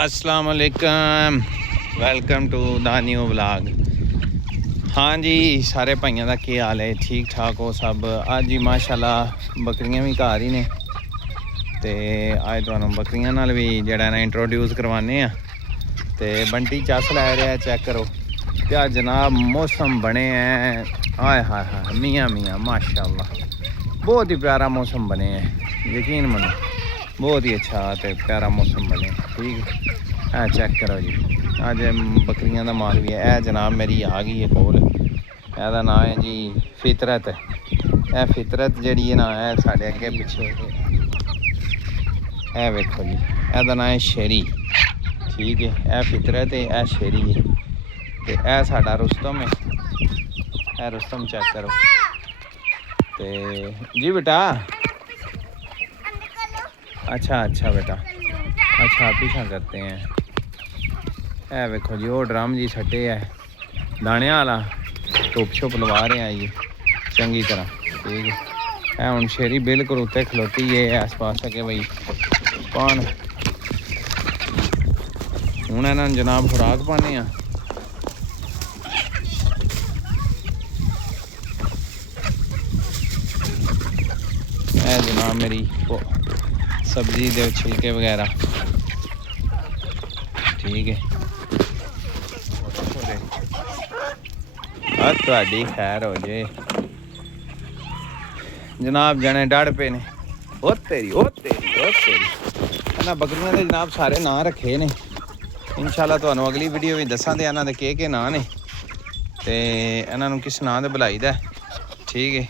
अस्सलाम वालेकुम, welcome to the new vlog. हाँ जी, सारे भाइयों का की हाल है? ठीक ठाक हो सब? अज ही माशाल्लाह बकरियां भी घर ही ने ते अज तुहानू बकरियां नाल भी जेड़ा ना इंट्रोड्यूस करवाने आ। ते बंटी चस लै रहा, चेक करो। क्या जनाब मौसम बने हैं, हाय हाय हाय, मियाँ मियाँ माशाल्लाह, बहुत ही प्यारा मौसम बने हैं, यकीन मनो बहुत ही अच्छा तो प्यारा मौसम बने। ठीक है, चेक करो जी, अज बकरियां का माल भी है। जनाब मेरी आ गई है कोल, ਇਹਦਾ नाम है जी फितरत। यह फितरत जी ना है साढ़े अगे पिछे, यह वेखो जी, ਇਹਦਾ नाम है शेरी। ठीक है, यह फितरत है, यह शेरी है, तो यह साडा रुस्तम है। यह रुस्तम चेक करो। तो जी बेटा, अच्छा अच्छा बेटा, अच्छा पीछा करते हैं। यह वेखो जी, वो ड्रम जी सटे है दाने वाला, धुप छुप लवा रहे हैं जी चंगी तरह। ठीक है, यह हूँ शेरी बिल्कुल उत्ते खलोती है इस पास के बई पान। हूँ इन्होंने जनाब खुराक पाने आ। यह जनाब मेरी सब्जी के छिलके वगैरह। ठीक है, थोड़ी खैर हो जे जनाब, जने डड़ पे ने। ओ तेरी ओ तेरी ओ तेरी, इन्होंने बकरियों के जनाब सारे नाम रखे ने। इंशाल्लाह तुहानू अगली वीडियो भी दसा दे इन्होंने के नाम ने ते इन्होंने किस नाम से बुलाई दा। ठीक है,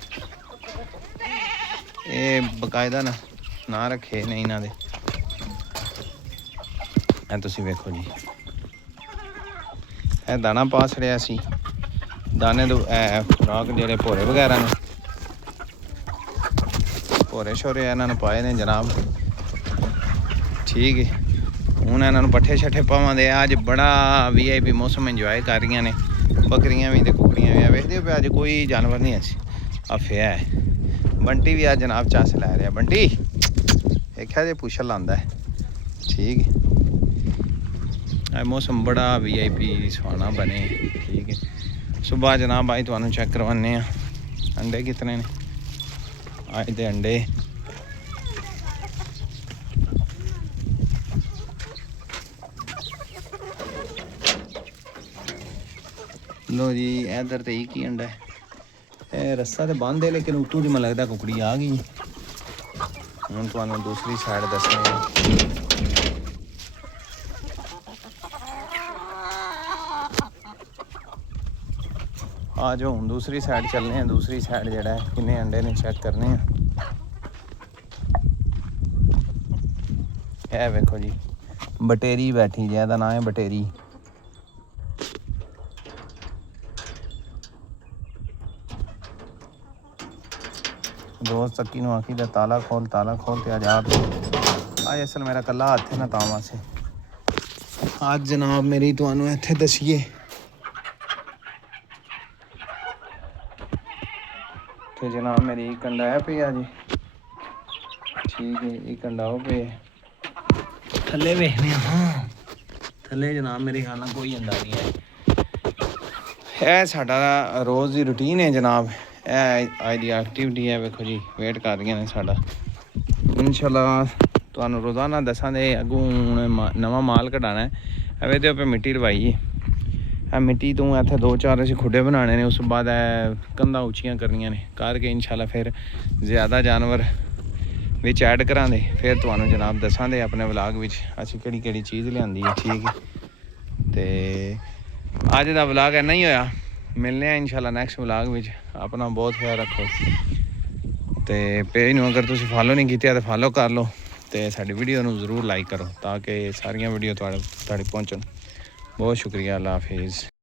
ये बकायदा ना रखे ने इन्हों के। तुसी वेखो जी, यह दाना पा छड़िया सी, दाने दो खुराक जेडे भोरे वगैरह ने, भोरे शोरे इन्होंने पाए ने जनाब। ठीक है, हूँ इन्होंने पट्ठे शट्ठे पावा दे। अज बड़ा VIP मौसम इंजॉय कर रही ने बकरियां भी तो कुकड़ियां भी। वेखते हो अज कोई जानवर नहीं अफिया है। बंटी भी अज जनाब चस लै रहा। बंटी देखा जे पुछ लांदा है। ठीक है, मौसम बड़ा VIP सुहाना बने। ठीक है, सुबह जनाब अज तुहानू चेक करवाने अंडे कितने ने। अज दे अंडे लो जी, इधर तो एक ही अंडा है। रस्सा तो बंद है लेकिन उतों की मैं लगता कुकड़ी आ गई। हूँ तुहानू दूसरी साइड दसने आ जाओ। हूँ दूसरी साइड चलने हैं। दूसरी साइड जड़ा है किन्ने अंडे ने चेक करने हैं। यह वेखो जी, बटेरी बैठी जी, नाम है बटेरी। रोज़ तक्की नू आखी ताला खोल तो आज असल मेरा कला हाथ है ना तावा से। आज जनाब मेरी तुहानू इत्थे दसीए तो जनाब मेरी एक अंडा है पे जी। ठीक है, एक अंडा हो पे थले वेखने। हाँ थले जनाब मेरे ख्याल नाल कोई अंडा नहीं है। यह साडा रोज़ की रूटीन है जनाब। अज की एक्टिविटी है। वेखो जी, वेट कर रही ने साडा। इंशाल्लाह तुहानू रोज़ाना दसा दे। अगों नवा माल कढ़ाना है। वे पे मिट्टी लवाई है। मिट्टी तो इत्थे 2-4 असीं खुडे बनाने ने। उस बाद कंधा उच्चियां करनियां ने करके इंशाल्लाह फिर ज़्यादा जानवर विच ऐड करा दे। फिर तुहानू जनाब दसा दे अपने व्लॉग विच असीं केड़ी चीज़ लिआंदी है। ठीक है, तो अज का व्लॉग इन्ना ही होया। मिलने इंशाल्लाह नैक्सट व्लॉग विच। अपना बहुत ख्याल रखो। तो पेज नू अगर तुसीं फॉलो नहीं किया तो फॉलो कर लो। तो साडी वीडियो नू जरूर लाइक करो ताकि सारिया वीडियो तुहाड़े पहुँचन। बहुत शुक्रिया, अल्लाह हाफिज़।